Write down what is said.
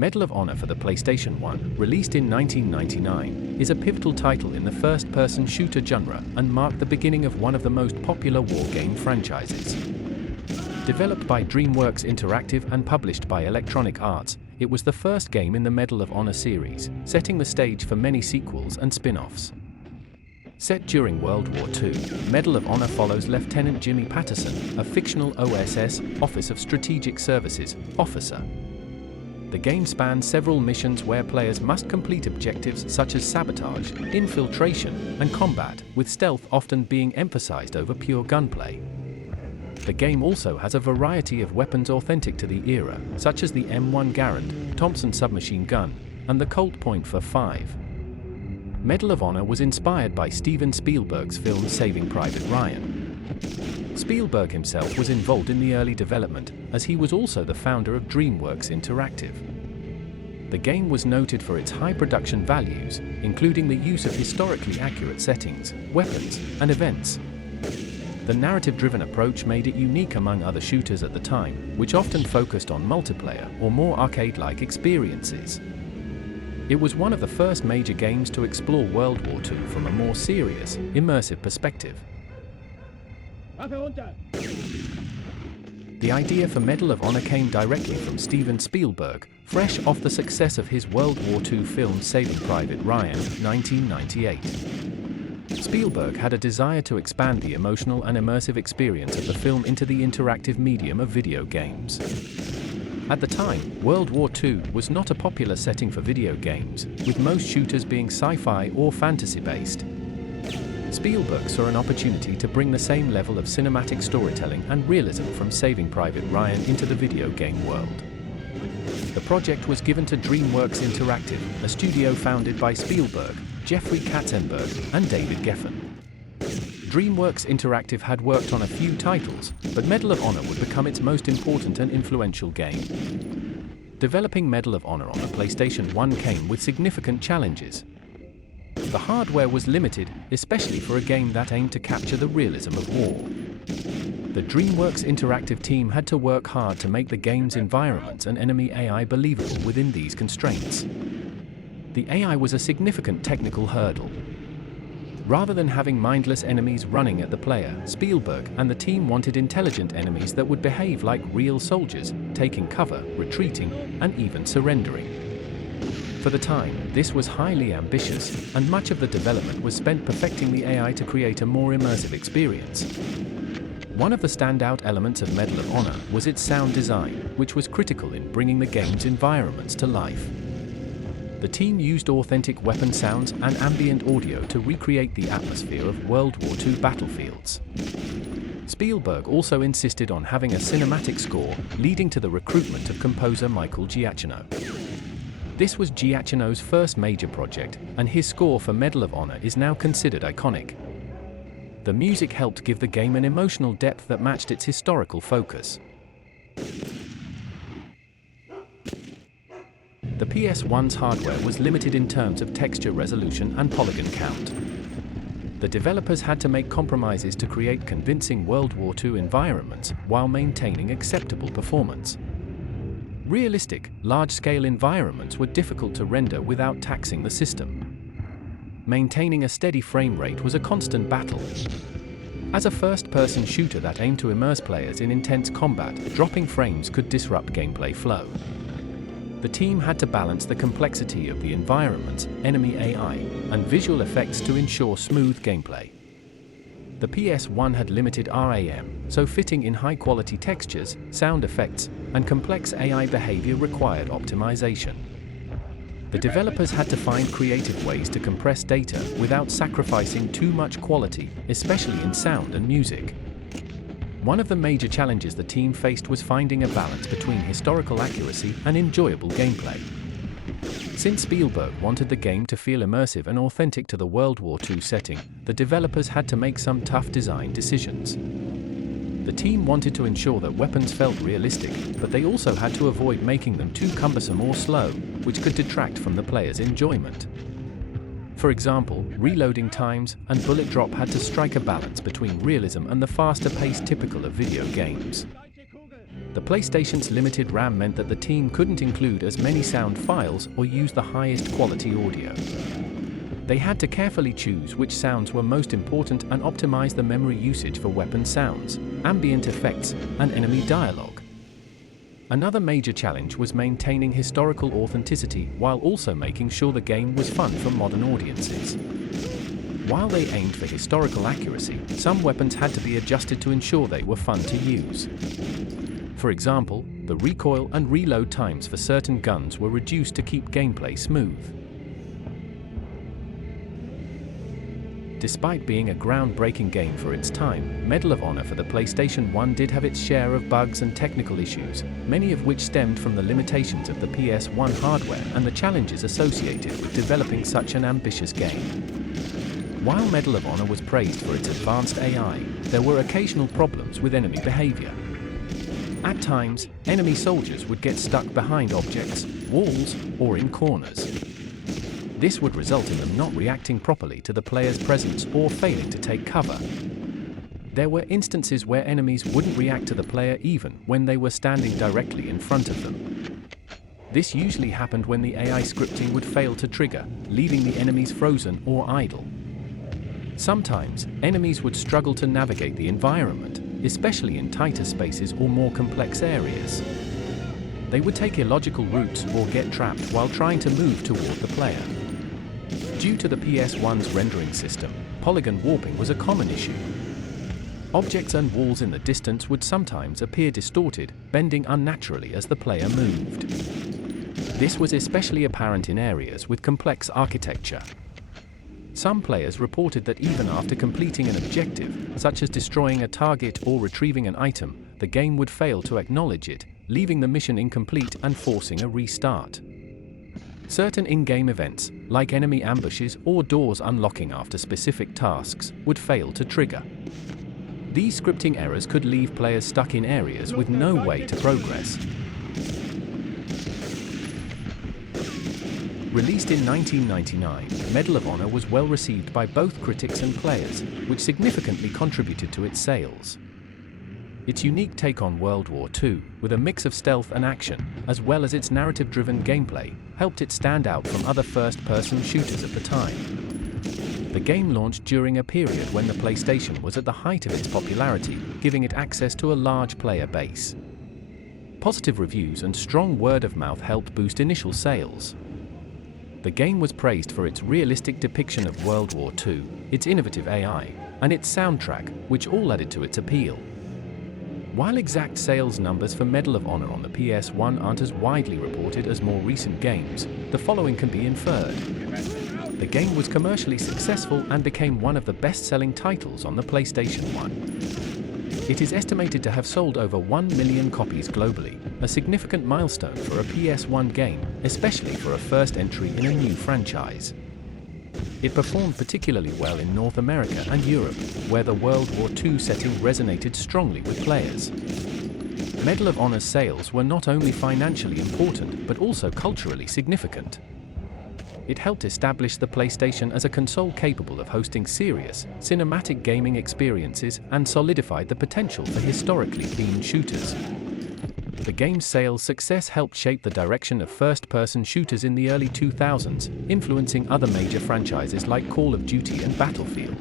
Medal of Honor for the PlayStation 1, released in 1999, is a pivotal title in the first-person shooter genre and marked the beginning of one of the most popular war game franchises. Developed by DreamWorks Interactive and published by Electronic Arts, it was the first game in the Medal of Honor series, setting the stage for many sequels and spin-offs. Set during World War II, Medal of Honor follows Lieutenant Jimmy Patterson, a fictional OSS, Office of Strategic Services, officer. The game spans several missions where players must complete objectives such as sabotage, infiltration, and combat, with stealth often being emphasized over pure gunplay. The game also has a variety of weapons authentic to the era, such as the M1 Garand, Thompson submachine gun, and the Colt .45. Medal of Honor was inspired by Steven Spielberg's film Saving Private Ryan. Spielberg himself was involved in the early development, as he was also the founder of DreamWorks Interactive. The game was noted for its high production values, including the use of historically accurate settings, weapons, and events. The narrative-driven approach made it unique among other shooters at the time, which often focused on multiplayer or more arcade-like experiences. It was one of the first major games to explore World War II from a more serious, immersive perspective. The idea for Medal of Honor came directly from Steven Spielberg, fresh off the success of his World War II film Saving Private Ryan, 1998. Spielberg had a desire to expand the emotional and immersive experience of the film into the interactive medium of video games. At the time, World War II was not a popular setting for video games, with most shooters being sci-fi or fantasy-based. Spielberg saw an opportunity to bring the same level of cinematic storytelling and realism from Saving Private Ryan into the video game world. The project was given to DreamWorks Interactive, a studio founded by Spielberg, Jeffrey Katzenberg, and David Geffen. DreamWorks Interactive had worked on a few titles, but Medal of Honor would become its most important and influential game. Developing Medal of Honor on the PlayStation 1 came with significant challenges. The hardware was limited, especially for a game that aimed to capture the realism of war. The DreamWorks Interactive team had to work hard to make the game's environments and enemy AI believable within these constraints. The AI was a significant technical hurdle. Rather than having mindless enemies running at the player, Spielberg and the team wanted intelligent enemies that would behave like real soldiers, taking cover, retreating, and even surrendering. For the time, this was highly ambitious, and much of the development was spent perfecting the AI to create a more immersive experience. One of the standout elements of Medal of Honor was its sound design, which was critical in bringing the game's environments to life. The team used authentic weapon sounds and ambient audio to recreate the atmosphere of World War II battlefields. Spielberg also insisted on having a cinematic score, leading to the recruitment of composer Michael Giacchino. This was Giacchino's first major project, and his score for Medal of Honor is now considered iconic. The music helped give the game an emotional depth that matched its historical focus. The PS1's hardware was limited in terms of texture resolution and polygon count. The developers had to make compromises to create convincing World War II environments while maintaining acceptable performance. Realistic, large-scale environments were difficult to render without taxing the system. Maintaining a steady frame rate was a constant battle. As a first-person shooter that aimed to immerse players in intense combat, dropping frames could disrupt gameplay flow. The team had to balance the complexity of the environments, enemy AI, and visual effects to ensure smooth gameplay. The PS1 had limited RAM, so fitting in high-quality textures, sound effects, and complex AI behavior required optimization. The developers had to find creative ways to compress data without sacrificing too much quality, especially in sound and music. One of the major challenges the team faced was finding a balance between historical accuracy and enjoyable gameplay. Since Spielberg wanted the game to feel immersive and authentic to the World War II setting, the developers had to make some tough design decisions. The team wanted to ensure that weapons felt realistic, but they also had to avoid making them too cumbersome or slow, which could detract from the player's enjoyment. For example, reloading times and bullet drop had to strike a balance between realism and the faster pace typical of video games. The PlayStation's limited RAM meant that the team couldn't include as many sound files or use the highest quality audio. They had to carefully choose which sounds were most important and optimize the memory usage for weapon sounds, ambient effects, and enemy dialogue. Another major challenge was maintaining historical authenticity while also making sure the game was fun for modern audiences. While they aimed for historical accuracy, some weapons had to be adjusted to ensure they were fun to use. For example, the recoil and reload times for certain guns were reduced to keep gameplay smooth. Despite being a groundbreaking game for its time, Medal of Honor for the PlayStation 1 did have its share of bugs and technical issues, many of which stemmed from the limitations of the PS1 hardware and the challenges associated with developing such an ambitious game. While Medal of Honor was praised for its advanced AI, there were occasional problems with enemy behavior. At times, enemy soldiers would get stuck behind objects, walls, or in corners. This would result in them not reacting properly to the player's presence or failing to take cover. There were instances where enemies wouldn't react to the player even when they were standing directly in front of them. This usually happened when the AI scripting would fail to trigger, leaving the enemies frozen or idle. Sometimes, enemies would struggle to navigate the environment, especially in tighter spaces or more complex areas. They would take illogical routes or get trapped while trying to move toward the player. Due to the PS1's rendering system, polygon warping was a common issue. Objects and walls in the distance would sometimes appear distorted, bending unnaturally as the player moved. This was especially apparent in areas with complex architecture. Some players reported that even after completing an objective, such as destroying a target or retrieving an item, the game would fail to acknowledge it, leaving the mission incomplete and forcing a restart. Certain in-game events, like enemy ambushes or doors unlocking after specific tasks, would fail to trigger. These scripting errors could leave players stuck in areas with no way to progress. Released in 1999, Medal of Honor was well received by both critics and players, which significantly contributed to its sales. Its unique take on World War II, with a mix of stealth and action, as well as its narrative-driven gameplay, helped it stand out from other first-person shooters at the time. The game launched during a period when the PlayStation was at the height of its popularity, giving it access to a large player base. Positive reviews and strong word-of-mouth helped boost initial sales. The game was praised for its realistic depiction of World War II, its innovative AI, and its soundtrack, which all added to its appeal. While exact sales numbers for Medal of Honor on the PS1 aren't as widely reported as more recent games, the following can be inferred. The game was commercially successful and became one of the best-selling titles on the PlayStation 1. It is estimated to have sold over 1 million copies globally, a significant milestone for a PS1 game, especially for a first entry in a new franchise. It performed particularly well in North America and Europe, where the World War II setting resonated strongly with players. Medal of Honor's sales were not only financially important but also culturally significant. It helped establish the PlayStation as a console capable of hosting serious, cinematic gaming experiences and solidified the potential for historically themed shooters. The game's sales success helped shape the direction of first-person shooters in the early 2000s, influencing other major franchises like Call of Duty and Battlefield.